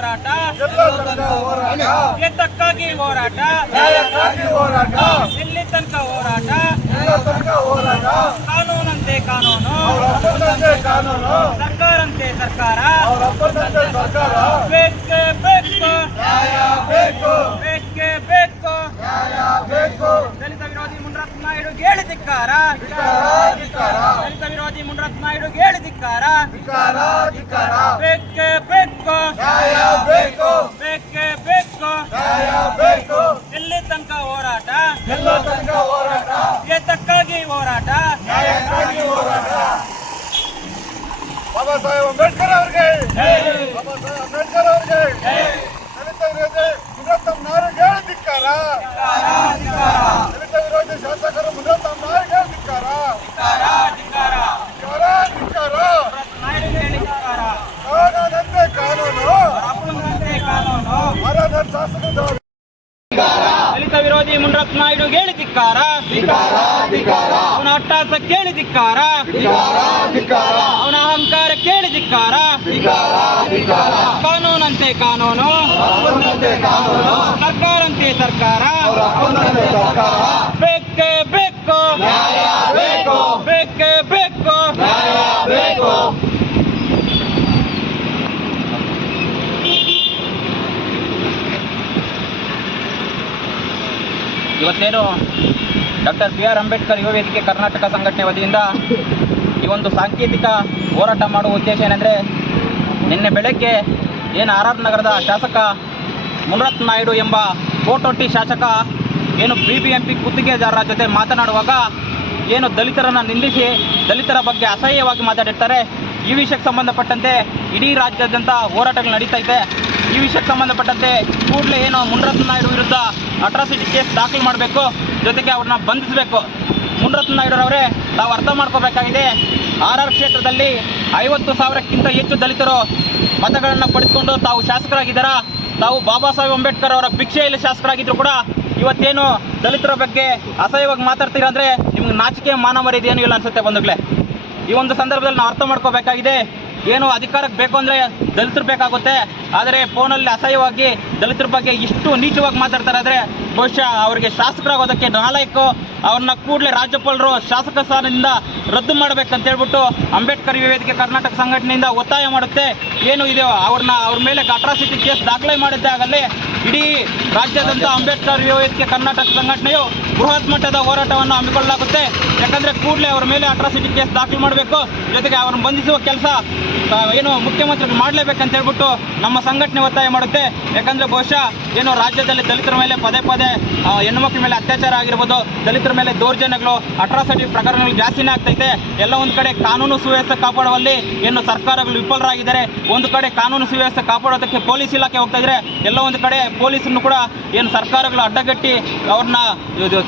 ಹೋರಾಟ. ಗೆದ್ದಕ್ಕಾಗಿ ಹೋರಾಟ. ಇಲ್ಲಿ ತನಕ ಹೋರಾಟ. ಹೋರಾಟ. ಕಾನೂನಂತೆ ಕಾನೂನು. ಸರ್ಕಾರಂತೆ ಸರ್ಕಾರ. ನಾಯ್ಡು ಹೇಳಿ ಧಿಕ್ಕಾರ. ದಲಿತ ವಿರೋಧಿ ಮುನರತ್ನ ನಾಯ್ಡು ಹೇಳಿ ಧಿಕ್ಕಾರ. ಬೇಕೇ ಬೇಕು. ಬೇಕು. ಬೇಕೇ ಎಲ್ಲಿ ತನಕ ಹೋರಾಟ. ಏತಕ್ಕಾಗಿ ಹೋರಾಟ. ಬಾಬಾ ಸಾಹೇಬ್ ಅಂಬೇಡ್ಕರ್ ಅವ್ರಿಗೆ ಬಾಬಾ ಸಾಹೇಬ್ ಅಂಬೇಡ್ಕರ್ ಅವ್ರಿಗೆ ದಲಿತ ವಿರೋಧಿ ಮುನತ್ತಮ್ ನಾರಿಗೆ ಧಿಕ್ಕಾರ ದಲಿತ ವಿರೋಧಿ ಶಾಸಕರು ಮುನತ್ತಮ್ ನಾರಿಗೆ ಧಿಕ್ಕಾರ ಧಿಕ್ಕಾರ ಧಿಕ್ಕಾರ ನಾಯ್ಡು ಹೇಳಿ ಧಿಕ್ಕಾರ ಕಾನೂನಂತೆ ಕಾನೂನು ಅಪ್ಪನಂತೆ ಕಾನೂನು ಆರಾಧನ ಶಾಸಕರು ದಲಿತ ವಿರೋಧಿ ಮುನರತ್ನ ನಾಯ್ಡು ಹೇಳಿ ಧಿಕ್ಕಾರ ಅವನ ಅಟ್ಟಾಸ ಕೇಳಿ ಧಿಕ್ಕಾರ ಅವನ ಅಹಂಕಾರ ಕೇಳಿ ಧಿಕ್ಕಾರ ಕಾನೂನಂತೆ ಕಾನೂನು ಸರ್ಕಾರಂತೆ ಸರ್ಕಾರ ಬೇಕೇ ಬೇಕು ಬೇಕೇ ಬೇಕು ಇವತ್ತೇನು ಡಾಕ್ಟರ್ ಬಿ ಆರ್ ಅಂಬೇಡ್ಕರ್ ಯುವ ವೇದಿಕೆ ಕರ್ನಾಟಕ ಸಂಘಟನೆ ವತಿಯಿಂದ ಈ ಒಂದು ಸಾಂಕೇತಿಕ ಹೋರಾಟ ಮಾಡುವ ಉದ್ದೇಶ ಏನಂದರೆ ನಿನ್ನೆ ಬೆಳಗ್ಗೆ ಏನು ಆರ್ ನಗರದ ಶಾಸಕ ಮುನರತ್ ನಾಯ್ಡು ಎಂಬ ಕೋಟೊಟ್ಟಿ ಶಾಸಕ ಏನು ಬಿ ಬಿ ಎಂ ಪಿ ಗುತ್ತಿಗೆದಾರರ ಜೊತೆ ಮಾತನಾಡುವಾಗ ಏನು ದಲಿತರನ್ನು ನಿಂದಿಸಿ ದಲಿತರ ಬಗ್ಗೆ ಅಸಹ್ಯವಾಗಿ ಮಾತಾಡಿರ್ತಾರೆ. ಈ ವಿಷಯಕ್ಕೆ ಸಂಬಂಧಪಟ್ಟಂತೆ ಇಡೀ ರಾಜ್ಯಾದ್ಯಂತ ಹೋರಾಟಗಳು ನಡೀತಾ ಇದೆ. ಈ ವಿಷಯಕ್ಕೆ ಸಂಬಂಧಪಟ್ಟಂತೆ ಕೂಡಲೇ ಏನು ಮುನರತ್ನ ನಾಯ್ಡು ವಿರುದ್ಧ ಅಟ್ರಾಸಿಟಿ ಕೇಸ್ ದಾಖಲು ಮಾಡಬೇಕು. ಜೊತೆಗೆ ಅವ್ರನ್ನ ಬಂಧಿಸಬೇಕು. ಮುನರತ್ನ ನಾಯ್ಡುರವರೇ ತಾವು ಅರ್ಥ ಮಾಡ್ಕೋಬೇಕಾಗಿದೆ. ಆರ್ ಆರ್ ಕ್ಷೇತ್ರದಲ್ಲಿ ಐವತ್ತು ಸಾವಿರಕ್ಕಿಂತ ಹೆಚ್ಚು ದಲಿತರು ಮತಗಳನ್ನು ಪಡೆದುಕೊಂಡು ತಾವು ಶಾಸಕರಾಗಿದ್ದಾರಾ? ತಾವು ಬಾಬಾ ಸಾಹೇಬ್ ಅಂಬೇಡ್ಕರ್ ಅವರ ಭಿಕ್ಷೆಯಲ್ಲಿ ಶಾಸಕರಾಗಿದ್ರು ಕೂಡ ಇವತ್ತೇನು ದಲಿತರ ಬಗ್ಗೆ ಅಸಹ್ಯವಾಗಿ ಮಾತಾಡ್ತೀರಾ ಅಂದರೆ ನಿಮ್ಗೆ ನಾಚಿಕೆ ಮಾನ ಮರ್ಯಾದೆ ಇಲ್ಲ ಅನ್ಸುತ್ತೆ ಬಂಧುಗಳೇ? ಈ ಒಂದು ಸಂದರ್ಭದಲ್ಲಿ ನಾವು ಅರ್ಥ ಮಾಡ್ಕೋಬೇಕಾಗಿದೆ. ಏನು ಅಧಿಕಾರಕ್ಕೆ ಬೇಕು ಅಂದರೆ ದಲಿತರು ಬೇಕಾಗುತ್ತೆ. ಆದರೆ ಫೋನಲ್ಲಿ ಅಸಹ್ಯವಾಗಿ ದಲಿತರ ಬಗ್ಗೆ ಇಷ್ಟು ನೀಚವಾಗಿ ಮಾತಾಡ್ತಾರೆ ಆದರೆ ಬಹುಶಃ ಅವರಿಗೆ ಶಾಸಕರಾಗೋದಕ್ಕೆ ನಾಲಾಯಕು ಅವ್ರನ್ನ ಕೂಡಲೇ ರಾಜ್ಯಪಾಲರು ಶಾಸಕ ಸ್ಥಾನದಿಂದ ರದ್ದು ಮಾಡಬೇಕಂತ ಹೇಳ್ಬಿಟ್ಟು ಅಂಬೇಡ್ಕರ್ ವೇದಿಕೆ ಕರ್ನಾಟಕ ಸಂಘಟನೆಯಿಂದ ಒತ್ತಾಯ ಮಾಡುತ್ತೆ. ಏನು ಇದೆ? ಅವ್ರನ್ನ ಅವ್ರ ಮೇಲೆ ಅಟ್ರಾಸಿಟಿ ಕೇಸ್ ದಾಖಲೆ ಮಾಡಿದ್ದೇ ಆಗಲಿ ಇಡೀ ರಾಜ್ಯಾದ್ಯಂತ ಅಂಬೇಡ್ಕರ್ ವೇದಿಕೆ ಕರ್ನಾಟಕ ಸಂಘಟನೆಯು ಬೃಹತ್ ಮಟ್ಟದ ಹೋರಾಟವನ್ನು ಹಮ್ಮಿಕೊಳ್ಳಲಾಗುತ್ತೆ. ಯಾಕಂದ್ರೆ ಕೂಡಲೇ ಅವರ ಮೇಲೆ ಅಟ್ರಾಸಿಟಿ ಕೇಸ್ ದಾಖಲು ಮಾಡಬೇಕು. ಜೊತೆಗೆ ಅವರನ್ನು ಬಂಧಿಸುವ ಕೆಲಸ ಏನು ಮುಖ್ಯಮಂತ್ರಿಗಳು ಮಾಡಲೇಬೇಕಂತ ಹೇಳ್ಬಿಟ್ಟು ನಮ್ಮ ಸಂಘಟನೆ ಒತ್ತಾಯ ಮಾಡುತ್ತೆ. ಯಾಕಂದ್ರೆ ಬಹುಶಃ ಏನು ರಾಜ್ಯದಲ್ಲಿ ದಲಿತರ ಮೇಲೆ ಪದೇ ಪದೇ ಆ, ಹೆಣ್ಣು ಮಕ್ಕಳ ಮೇಲೆ ಅತ್ಯಾಚಾರ ಆಗಿರ್ಬೋದು ದಲಿತರ ಮೇಲೆ ದೌರ್ಜನ್ಯಗಳು ಅಟ್ರಾಸಿಟಿ ಪ್ರಕರಣಗಳು ಜಾಸ್ತಿನೇ ಆಗ್ತೈತೆ. ಎಲ್ಲ ಒಂದು ಕಡೆ ಕಾನೂನು ಸುವ್ಯವಸ್ಥೆ ಕಾಪಾಡುವಲ್ಲಿ ಏನು ಸರ್ಕಾರಗಳು ವಿಫಲರಾಗಿದ್ದಾರೆ. ಒಂದು ಕಡೆ ಕಾನೂನು ಸುವ್ಯವಸ್ಥೆ ಕಾಪಾಡೋದಕ್ಕೆ ಪೊಲೀಸ್ ಇಲಾಖೆ ಹೋಗ್ತಾ ಇದ್ರೆ ಎಲ್ಲ ಒಂದು ಕಡೆ ಪೊಲೀಸನ್ನು ಕೂಡ ಏನು ಸರ್ಕಾರಗಳು ಅಡ್ಡಗಟ್ಟಿ ಅವ್ರನ್ನ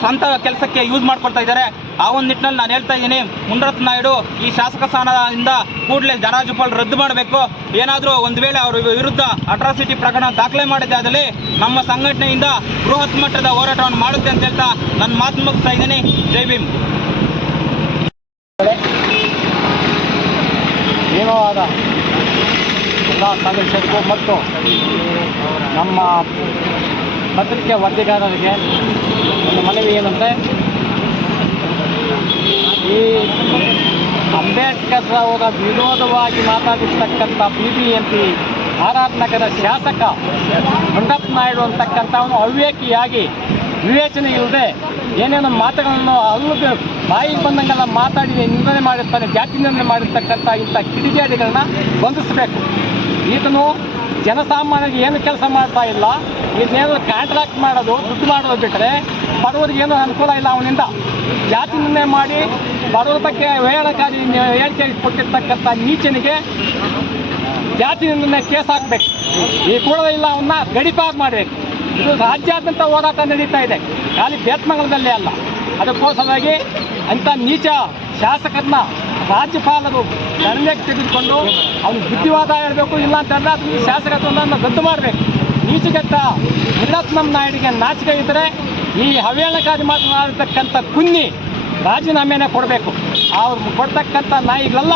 ಸ್ವಂತ ಕೆಲಸಕ್ಕೆ ಯೂಸ್ ಮಾಡ್ಕೊಳ್ತಾ ಇದ್ದಾರೆ. ಆ ಒಂದು ನಿಟ್ಟಿನಲ್ಲಿ ನಾನು ಹೇಳ್ತಾ ಇದ್ದೀನಿ, ಮುನರತ್ನ ನಾಯ್ಡು ಈ ಶಾಸಕ ಸ್ಥಾನದಿಂದ ಕೂಡಲೇ ಜರಾಜುಪಾಲ್ ರದ್ದು ಮಾಡಬೇಕು. ಏನಾದರೂ ಒಂದು ವೇಳೆ ಅವರ ವಿರುದ್ಧ ಅಟ್ರಾಸಿಟಿ ಪ್ರಕರಣ ದಾಖಲೆ ಮಾಡಿದ್ದೆ ಆದಲ್ಲಿ ನಮ್ಮ ಸಂಘಟನೆಯಿಂದ ಬೃಹತ್ ಮಟ್ಟದ ಹೋರಾಟವನ್ನು ಮಾಡುತ್ತೆ ಅಂತ ಹೇಳ್ತಾ ನನ್ನ ಮಾತು ಮುಗಿಸ್ತಾ ಇದ್ದೀನಿ. ಜೈ ಭೀಮ್. ಸದಸ್ಯರಿಗೂ ಮತ್ತು ನಮ್ಮ ಪತ್ರಿಕೆ ವರದಿಗಾರರಿಗೆ ಒಂದು ಮನವಿ ಏನಂದರೆ, ಈ ಅಂಬೇಡ್ಕರ್ ಅವರ ವಿರೋಧವಾಗಿ ಮಾತಾಡಿರ್ತಕ್ಕಂಥ B B M P R R Nagar ಶಾಸಕ ಗುಂಡಪ್ಪ ನಾಯ್ಡು ಅಂತಕ್ಕಂಥವನು ಅವಿವೇಕಿಯಾಗಿ ವಿವೇಚನೆ ಇಲ್ಲದೆ ಏನೇನೋ ಮಾತುಗಳನ್ನು ಅಲ್ಲದೆ ಬಾಯಿ ಬಂದಂಗೆಲ್ಲ ಮಾತಾಡಿ ನಿಂದನೆ ಮಾಡಿರ್ತಾನೆ ಜಾತಿ ನಿಂದನೆ ಮಾಡಿರ್ತಕ್ಕಂಥ ಇಂಥ ಕಿಡಿಗೇಡಿಗಳನ್ನ ಬಂಧಿಸಬೇಕು. ಈತನು ಜನಸಾಮಾನ್ಯರಿಗೆ ಏನು ಕೆಲಸ ಮಾಡ್ತಾ ಇಲ್ಲ ಇದನ್ನೇನು ಕಾಂಟ್ರಾಕ್ಟ್ ಮಾಡೋದು, ದುಡ್ಡು ಮಾಡೋದು ಬಿಟ್ಟರೆ ಬಡವರಿಗೆ ಏನು ಅನುಕೂಲ ಇಲ್ಲ ಅವನಿಂದ. ಜಾತಿ ನಿರ್ಣಯ ಮಾಡಿ ಬಡವರ ಬಗ್ಗೆ ವೇಳಕಾರಿ ಹೇಳಿಕೆ ಕೊಟ್ಟಿರ್ತಕ್ಕಂಥ ನೀಚನಿಗೆ ಜಾತಿ ನಿರ್ಣಯ ಕೇಸ್ ಹಾಕ್ಬೇಕು. ಈ ಕೂಡಲೇ ಇಲ್ಲ ಅವನ್ನ ಗಡಿಪಾರು ಮಾಡಬೇಕು. ಇದು ರಾಜ್ಯಾದ್ಯಂತ ಹೋರಾಟ ನಡೀತಾ ಇದೆ. ಖಾಲಿ ಬೇತ್ಮಂಗಲದಲ್ಲೇ ಅಲ್ಲ. ಅದಕ್ಕೋಸ್ಕರವಾಗಿ ಅಂಥ ನೀಚ ಶಾಸಕರನ್ನ ರಾಜ್ಯಪಾಲರು ಗಣನೆಗೆ ತೆಗೆದುಕೊಂಡು ಅವನು ಬುದ್ಧಿವಾದ ಹೇಳಬೇಕು, ಇಲ್ಲ ಅಂತಂದ್ರೆ ಅದನ್ನು ಶಾಸಕತ್ವವನ್ನು ರದ್ದು ಮಾಡಬೇಕು. ನೀಚಿಗೆತ್ತ ವಿರತ್ನಮ್ ನಾಯ್ಡಿಗೆ ನಾಚಿಕೆ ಇದ್ದರೆ ಈ ಹವೇಳಕಾರಿ ಮಾತನಾಡಿರ್ತಕ್ಕಂಥ ಕುನ್ನಿ ರಾಜೀನಾಮೆನೇ ಕೊಡಬೇಕು. ಅವ್ರು ಕೊಡ್ತಕ್ಕಂಥ ನಾಯಿಗಳೆಲ್ಲ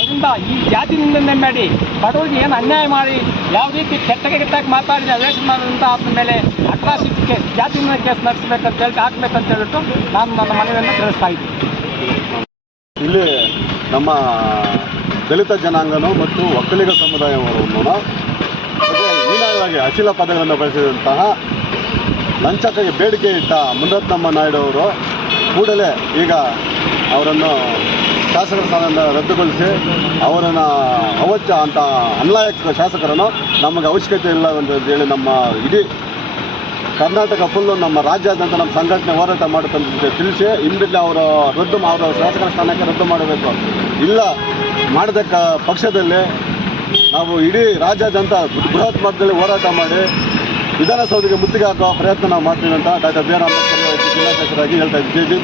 ಅದರಿಂದ ಈ ಜಾತಿ ನಿಂದನೆ ಮಾಡಿ, ಬಡವರಿಗೆ ಏನು ಅನ್ಯಾಯ ಮಾಡಿ, ಯಾವ ರೀತಿ ಕೆಟ್ಟಗೆ ಕೆಟ್ಟಾಗಿ ಮಾತಾಡಿ ವೇಸ್ಟ್ ಮಾಡಿದಂಥ ಅದ್ರ ಮೇಲೆ ಅಟ್ರಾಸಿಟಿ ಕೇಸ್, ಜಾತಿ ಕೇಸ್ ನಡೆಸಬೇಕಂತ ಹೇಳಿ ಹಾಕ್ಬೇಕಂತ ಹೇಳ್ಬಿಟ್ಟು ನಾನು ನನ್ನ ಮನವಿಯನ್ನು ತಿಳಿಸ್ತಾ ಇದ್ದೀನಿ. ಇಲ್ಲಿ ನಮ್ಮ ದಲಿತ ಜನಾಂಗನು ಮತ್ತು ಒಕ್ಕಲಿಗ ಸಮುದಾಯವನ್ನು ಹೀನಾಯವಾಗಿ ಅಶೀಲ ಪದಗಳನ್ನು ಬಳಸಿದಂತಹ ಲಂಚಕ್ಕಾಗಿ ಬೇಡಿಕೆ ಇಟ್ಟ ಮುನರತ್ನಮ್ಮ ನಾಯ್ಡು ಅವರು ಕೂಡಲೇ ಈಗ ಅವರನ್ನು ಶಾಸಕರ ಸ್ಥಾನದಿಂದ ರದ್ದುಗೊಳಿಸಿ ಅವರನ್ನು ಅವಚ್ಚ ಅಂತ ಅನ್ಲಾಯಕ ಶಾಸಕರನ್ನು ನಮಗೆ ಅವಶ್ಯಕತೆ ಇಲ್ಲ ಅಂತ ಹೇಳಿ ನಮ್ಮ ಇಡೀ ಕರ್ನಾಟಕ ಫುಲ್ಲು ನಮ್ಮ ರಾಜ್ಯಾದ್ಯಂತ ನಮ್ಮ ಸಂಘಟನೆ ಹೋರಾಟ ಮಾಡುತ್ತಂತ ತಿಳಿಸಿ ಇಮ್ಮಿಡಿಯೇಟ್ಲಿ ಅವರು ರದ್ದು ಅವರ ಶಾಸಕರ ಸ್ಥಾನಕ್ಕೆ ರದ್ದು ಮಾಡಬೇಕು. ಇಲ್ಲ ಮಾಡಿದ ಪಕ್ಷದಲ್ಲಿ ನಾವು ಇಡೀ ರಾಜ್ಯಾದ್ಯಂತ ಬೃಹತ್ ಮಟ್ಟದಲ್ಲಿ ಹೋರಾಟ ಮಾಡಿ ವಿಧಾನಸೌಧಕ್ಕೆ ಮುತ್ತಿಗೆ ಹಾಕುವ ಪ್ರಯತ್ನ ನಾವು ಮಾಡ್ತೀವಿ ಅಂತ ಡಾಕ್ಟರ್ ಬಿ ಆರ್ ಅಂಬೇಡ್ಕರ್ ಜಿಲ್ಲಾಧ್ಯಕ್ಷರಾಗಿ ಹೇಳ್ತಾ ಇದ್ದೀವಿ